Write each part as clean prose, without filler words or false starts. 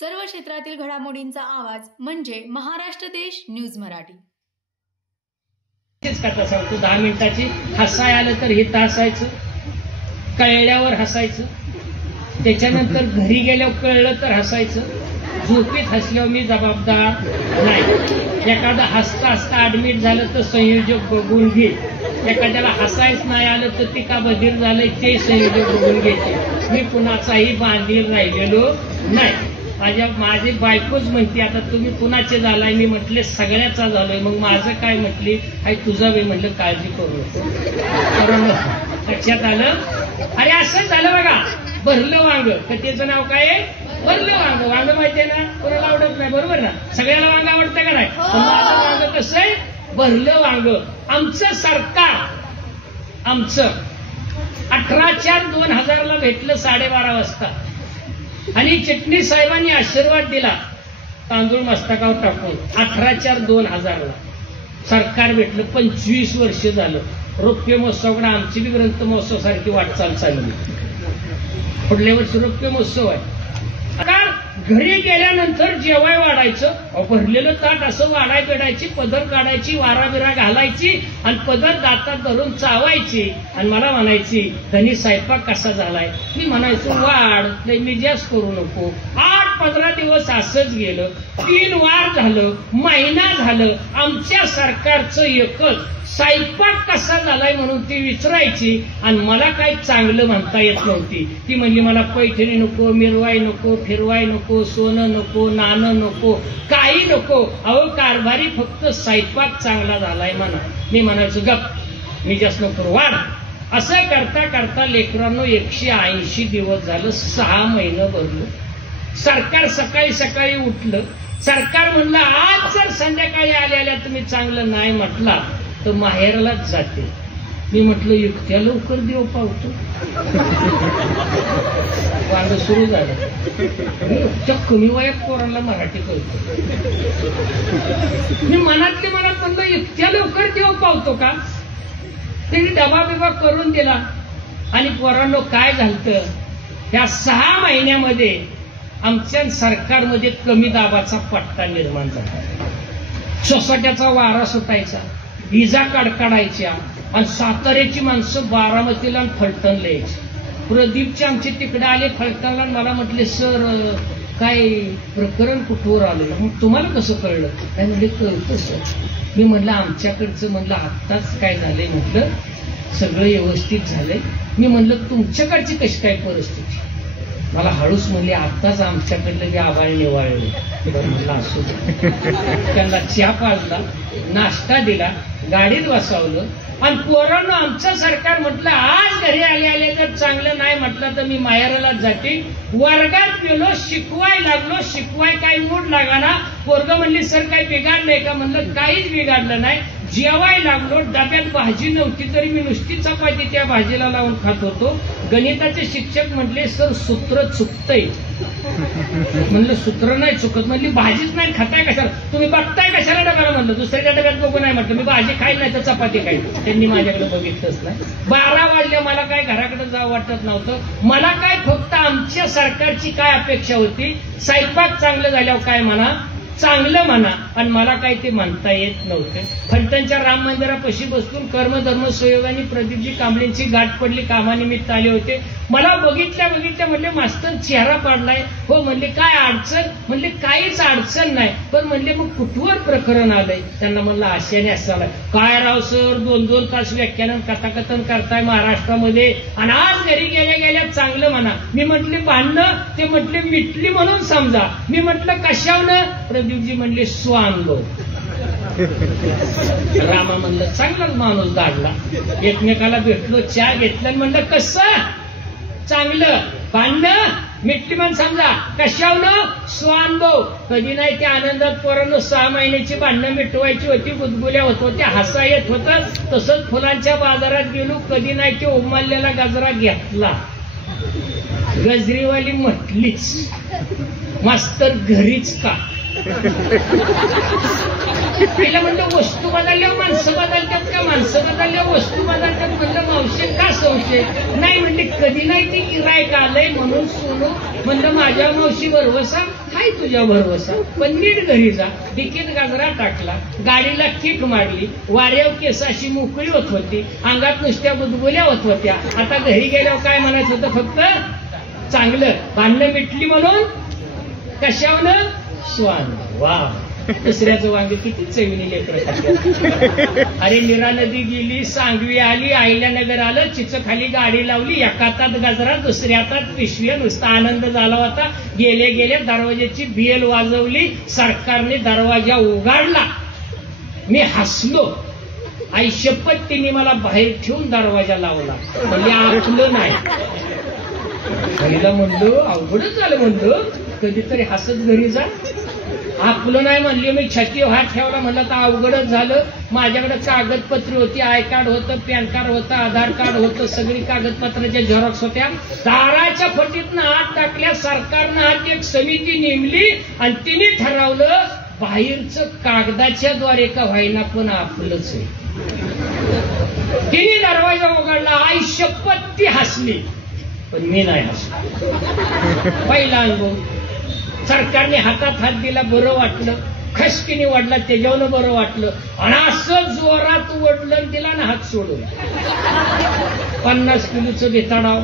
सर्व क्षेत्रातील घडामोडींचा आवाज म्हणजे महाराष्ट्र देश न्यूज मराठी। तेच कथा सांगतो 10 मिनिटाची। हसाय आलं तर हित हसायचं, कळल्यावर हसायचं, त्याच्यानंतर घरी गेल्यावर कळलं तर हसायचं, झोपेत हसल्यावर मी जबाबदार नाही। एखादा हसता हसता ऍडमिट झालं तर संयोजक बघून घे, एखाद्याला हसायच नाही आलं तर ते का बधीर झालंय ते संयोजक बघून घ्यायचे। मी कुणाचाही बांधील राहिलेलो नाही। माझी बायकोच म्हणते आता तुम्ही कुणाचे झालाय? मी म्हटले सगळ्याचा झालोय। मग माझं काय म्हटली? आई तुझा वे म्हटलं काळजी करू नको। लक्षात आलं? अरे असं झालं बघा, भरलं वांग, कथेचं नाव काय आहे? भरलं वांग। वांग माहितीये ना, कोणाला आवडत नाही, बरोबर ना? सगळ्याला वांग आवडतं का नाही? पण माझं वांग कसं आहे? भरलं वांग। आमचं सरकार आमचं 18/4/2000 भेटलं 12:30 वाजता आणि चिटणीस साहेबांनी आशीर्वाद दिला तांदूळ मस्तकावर टाकून। 18/4/2000 सरकार भेटलं। 25 वर्ष झालं। रौप्य महोत्सवाकडे आमची बी ग्रंथ महोत्सव सारखी वाटचाल चालली। पुढल्या वर्षी रौप्य महोत्सव आहे। घरी गेल्यानंतर जेवाय वाढायचं, भरलेलं ताट असं वाढाय पेडायची, पदर काढायची, वारा बिरा घालायची आणि पदर दातात धरून चावायची आणि मला म्हणायची धनी स्वयंपाक कसा झालाय? मी म्हणायचो वाढ, नाही मिजाज करू नको। 8-15 दिवस असंच गेलं। 3 वार झालं, महिना झालं। आमच्या सरकारचं एकच स्वयंपाक कसा झालाय म्हणून ती विचारायची आणि मला काही चांगलं म्हणता येत नव्हती। ती म्हणली मला पैठणी नको, मिरवाई नको, फिरवाई नको, सोनं नको, नाणं नको, काही नको। अहो कारभारी फक्त स्वयंपाक चांगला झालाय म्हणा। मी म्हणायचो गप, मी जास्त नको वाढ। असं करता करता लेकरांनो 180 दिवस झालं, 6 महिने भरलं। सरकार सकाळी सकाळी उठलं। सरकार म्हणलं आज जर संध्याकाळी आल्या तुम्ही चांगलं नाही म्हटला तर माहेरलाच जाते। मी म्हटलं एकट्या लवकर देव पावतो। वांग सुरू झालं। त्या कमी वयात पोरांना मराठी कळतो। मी मनातले मनात म्हणलं एकट्या लवकर देव पावतो का? त्यांनी डबा बिबा करून दिला आणि पोरांनो काय झालं? या 6 महिन्यामध्ये आमच्या सरकारमध्ये कमी दाबाचा पट्टा निर्माण झाला। सोसाट्याचा वारा सुटायचा, विजा कडकडायच्या आणि साताऱ्याची माणसं बारामतीला फलटणला यायची। प्रदीपचे आमचे तिकडे आले फलटणला, मला म्हटले सर काय प्रकरण कुठवर आलं? मग तुम्हाला कसं कळलं? काय म्हणजे कळतं सर। मी म्हटलं आमच्याकडचं म्हणलं आत्ताच काय झालंय, म्हटलं सगळं व्यवस्थित झालंय। मी म्हणलं तुमच्याकडची कशी काय परिस्थिती? मला हळूच म्हणले आत्ताच आमच्याकडलं जे आबाळ निवाळले। म्हटलं असू त्यांना चहा पाजला, नाश्ता दिला, गाडीत बसवलं आणि पोरांनो आमचं सरकार म्हटलं आज घरी आले तर चांगलं नाही म्हटलं तर मी माहेरालाच जाते। वर्गात गेलो, शिकवाय लागलो, शिकवाय काही मूड लागाना। पोरगं म्हणली सर काही बिघाडलंय का? म्हणलं काहीच बिघाडलं नाही। जेवाय लागलो, डब्यात भाजी नव्हती तरी मी नुसती चपाती त्या भाजीला लावून खात होतो। गणिताचे शिक्षक म्हटले सर सूत्र चुकतंय। म्हणलं सूत्र नाही चुकत। म्हणली भाजीच नाही खाताय कशाला? तुम्ही बघताय कशाला डब्याला? म्हणलं दुसऱ्याच्या डब्यात बघू नाही म्हटलं, मी भाजी खाईल नाही तर चपाती खाईल। त्यांनी माझ्याकडे बघितलंच नाही। 12 वाजले, मला काय घराकडे जावं वाटत नव्हतं। मला काय फक्त आमच्या सरकारची काय अपेक्षा होती? स्वयंपाक चांगलं झाल्यावर काय म्हणा, चांगलं म्हणा, आणि मला काही ते म्हणता येत नव्हते। फलटणच्या राम मंदिरापाशी बसून कर्मधर्म संयोगाने प्रदीपजी कांबळेंची गाठ पडली, कामानिमित्त आले होते। मला बघितल्या म्हणले मास्तर चेहरा पाडलाय? हो म्हणले काय अडचण? म्हणले काहीच अडचण नाही, पण म्हणले मग कुठवर प्रकरण आलंय? त्यांना म्हणलं आशयाने असं आलाय। काय राव सर 2-2 तास व्याख्यान कथाकथन करताय महाराष्ट्रामध्ये आणि आज घरी गेल्या चांगलं म्हणा। मी म्हटले भांडणं? ते म्हटले मिटली म्हणून समजा। मी म्हटलं कशावनं? प्रदीपजी म्हणले स्वांग। रामा म्हणलं चांगलाच माणूस दाढला। एकमेकाला भेटलो, चहा घेतला, म्हणलं कसं चांगलं? भांडणं मिटली म्हणून समजा। कशावनं? स्वांगो। कधी नाही त्या आनंदात पोरांनो 6 महिन्याची भांडणं मिटवायची होती, गुदगुल्या होत होत्या, हसा येत होतं। तसंच फुलांच्या बाजारात गेलो, कधी नाही ते उमललेला गजरा घेतला। गजरीवाली म्हटलीच मास्तर घरीच का? पहिला म्हणलं वस्तू बदलल्या माणसं बदलतात का? माणसं बदलल्या वस्तू बदलतात। म्हणलं मावशी का संशय नाही? म्हणले कधी नाही ती गिरायक आलंय म्हणून सोनू म्हणलं माझ्या मावशी भरवसा हाय तुझ्या भरवसा, पण नीट घरी जा. डिकीत गाजरा टाकला, गाडीला किक मारली, वाऱ्याव केसाशी मोकळी होत होती, अंगात नुसत्या बुदबुल्या होत होत्या. आता घरी गेल्यावर काय म्हणायचं होतं, फक्त चांगलं. भांडणं मिटली म्हणून कशावनं, स्वान. वा, दुसऱ्याचं वांग किती चवीने लेकरं खातात. अरे नीरा नदी गेली, सांगवी आली, अहिल्यानगर आलं, चिचं खाली गाडी लावली, एका हातात गजरा दुसऱ्या हातात पिशवी, नुसता आनंद झाला होता. गेले गेले दरवाजाची बेल वाजवली, सरकारने दरवाजा उघडला. मी हसलो. आई शपथ तिने मला बाहेर ठेवून दरवाजा लावला. म्हणजे आखलं नाही. घरीला म्हणलो अवघडच झालं, म्हणलो कधीतरी हसत घरी जा. आपलं नाही म्हणले, मी छातीवर हात ठेवला, म्हणलं तर अवघडच झालं. माझ्याकडे कागदपत्र होती, आय कार्ड होतं, पॅन कार्ड होतं, आधार कार्ड होतं, सगळी कागदपत्राच्या झेरॉक्स होत्या. दाराच्या फटीतनं हात टाकल्या. सरकारनं हात एक समिती नेमली आणि तिने ठरवलं बाहेरचं कागदाच्या द्वारे का व्हायना पण आपलंच आहे. तिने दरवाजा उघडला. आई शपथ ती हसली, पण मी नाही हसलो. पहिला अनुभव. सरकारने हातात हात दिला, बरं वाटलं. खसकीने वाढला, त्याच्यावरनं बरं वाटलं. आणि असं जोरात ओढलं दिला ना हात सोडून. 50 किलोचं बेताडाव,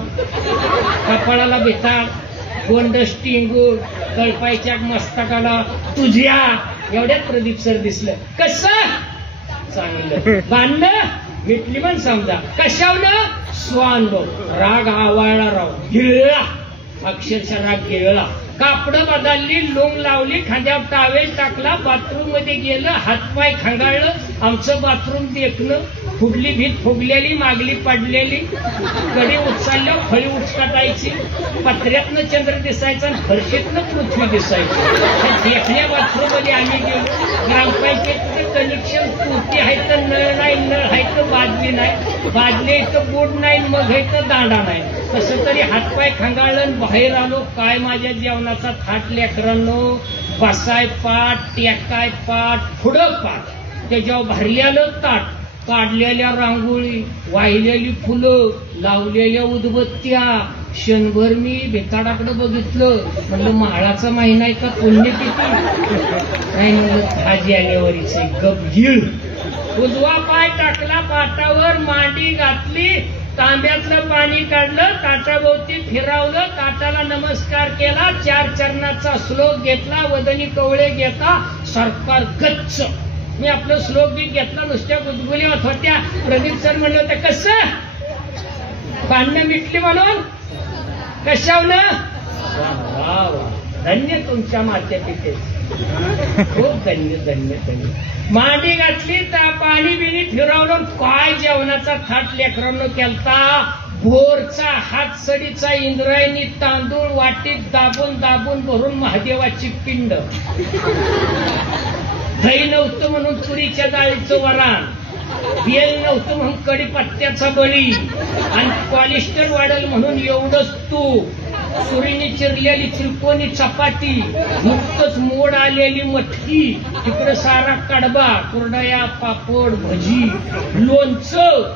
कपाळाला बेताड, गोंड स्टिंगूड, तळपायच्या मस्तकाला तुझ्या एवढ्यात प्रदीप सर दिसलं. कसं चांगलं. बांधलं मिटली पण समजा. कशावलं, स्वान. राग आवाळला, राव गिळला, अक्षरशः राग गिळला. कापडं बदलली, लोंग लावली, खांद्यावर टावेल टाकला, बाथरूम मध्ये गेलं, हातपाय खंगाळलं. आमचं बाथरूम देखणं, फुडली भीत फुगलेली, मागली पडलेली, कडी उचलल्या फळी उचकाटायची, पत्र्यातनं चंद्र दिसायचं आणि फरशीतनं पृथ्वी दिसायची. देखण्या बाथरूम मध्ये आम्ही गेलो. ग्रामपंचायतीचं कनेक्शन पूर्ती आहे तर नळ नाही, नळ आहे तर बादली नाही, बादली इथं बोर्ड नाही, मग इथं दांडा नाही. कसं तरी हातपाय खंगाळलं, बाहेर आलो. काय माझ्या जेवणाचा थाट लेकरांनो, बसाय पाठ, टेकाय पाठ, पुढं पाठ, त्याच्यावर भरलेलं ताट, काढलेल्या रांगोळी, वाहिलेली फुलं, लावलेल्या उदबत्त्या. क्षणभर मी बेताडाकडे बघितलं. म्हणलं माळाचा महिना आहे का, पुण्यतिथी नाही. म्हणलं 10 जानेवारीचे गपगीळ. उजवा पाय टाकला पाटावर, मांडी घातली, तांब्यातलं पाणी काढलं, ताटाभोवती फिरवलं, ताटाला नमस्कार केला, 4 चरणाचा श्लोक घेतला, वदनी कवळे घेता सरकार गच्च. मी आपलं श्लोक बी घेतला, नुसत्या गुदगुल्या होत्या. प्रदीप सर म्हणले होते कसं भांडणं मिटली म्हणून, कशावनं. धन्य तुमच्या मातेपिते, खूप धन्य धन्य धन्य. मांडी घातली, पाणी बिणी फिरवलं. काय जेवणाचा थाट लेकरांनो केलता. भोरचा हातसडीचा इंद्रायणी तांदूळ वाटीत दाबून दाबून भरून महादेवाची पिंड. दही नव्हतं म्हणून तुरीच्या डाळीचं वरण, बेल नव्हतं म्हणून कडीपत्त्याचा बळी, आणि कॉलेस्ट्रॉल वाढेल म्हणून एवढंच तूप, सुरीने चिरलेली त्रिकोणी चपाती, नुकतंच मोड आलेली मटकी, तिकडे सारा कडबा, कुरडया, पापड, भजी, लोणचं,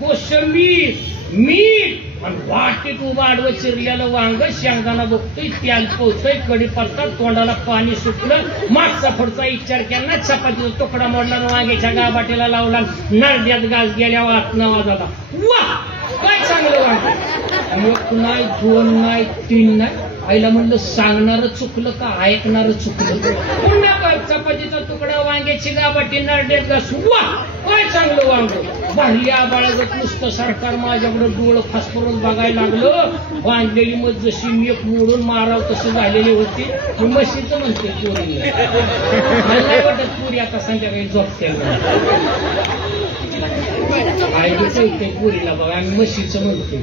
कोशिंबीर, मीठ, आणि वाटीत उभं आडवं चिरलेलं वांग, शेंगदाणा बघतोय, तेल पोहतोय, कडीपत्ता, तोंडाला पाणी सुटलं. मागचा पुढचा विचार केला, चपातीचा तुकडा मोडला, वांग्याच्या गाबाटीला लावला, नरड्यात गाज गेल्यावर आतनं वाजला. वा काय चांगलं वांग. 1 नाही, 2 नाही, 3 नाही. आईला म्हणलं सांगणारं चुकलं का ऐकणारं चुकलं. पुन्हा चपातीचा तुकडा, वांग्याची गाबाटी, नरड्यात घास. वा काय चांगलं वांग. बाहल्या बाळगत नुसतं सरकार माझ्याकडे डोळं फासफरून बघायला लागलं. बांधलेली मग जशी मेक मोडून माराव तसं झालेली होती. मी म्हशीचं म्हणते पोरी, मला नाही वाटत पोरी आता संध्याकाळी झोपते. आईला कळते पोरीला बघा, आम्ही म्हशीचं म्हणतो.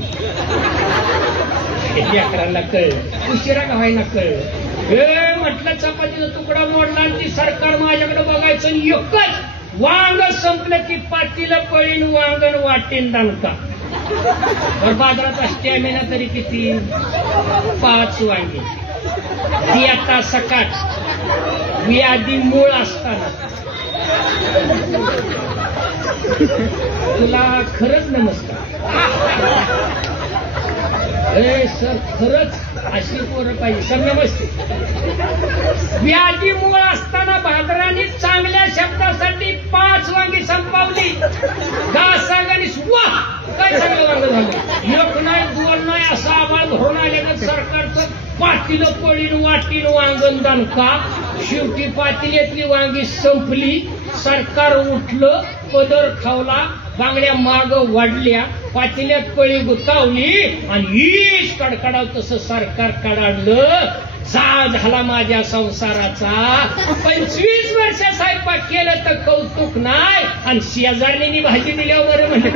लेकरांना कळलं, उशिरा का व्हायना कळलं. हे म्हटलं चपातीचा तुकडा मोडला, ती सरकार माझ्याकडे बघायचं. एकच वांग संपलं की पातीला पळीन वांगण वाटेन दणका. बाजाराचा स्टॅमिना तरी किती, 5 वांगे. ती आता सकाळ व्याधी मूळ असताना. तुला खरंच नमस्कार. सर खरंच अशी पोरं पाहिजे. सम्य बसते. व्याधी मूळ असताना भाद्राने चांगल्या शब्दासाठी 5 वांगी संपावली. 10 सांगानी वा काय चांगलं वांग झालं. 1 नाही 2 नाही असं आवाज भरून आल्यानं सरकारचं पाटील पळीन वाटीन वांगण दणका. शेवटी पातिल्यातली वांगी संपली. सरकार उठलं, पदर खावला, बांगड्या माग वाढल्या, पातिल्यात पळी गुतावली आणि ईश कडकडाव तसं सरकार कडाडलं. जा झाला माझ्या संसाराचा. 25 वर्ष स्वयंपाक केलं तर कौतुक नाही आणि शेजारणी भाजी दिल्यावर बरं म्हणजे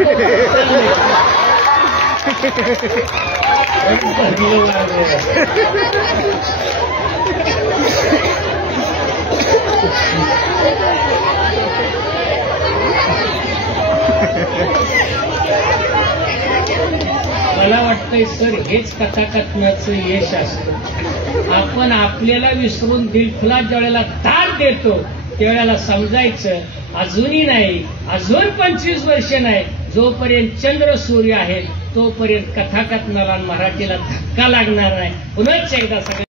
मला वाटतंय सर हेच कथाकथनाचं यश असतं. आपण आपल्याला विसरून दिलखुलास ज्या वेळेला दाद देतो त्यावेळेला समजायचं अजूनही नाही, अजून 25 वर्ष नाही, जोपर्यंत चंद्र सूर्य आहे तोपर्यंत कथाकथनाला मराठीला धक्का लागणार नाही. पुन्हा एकदा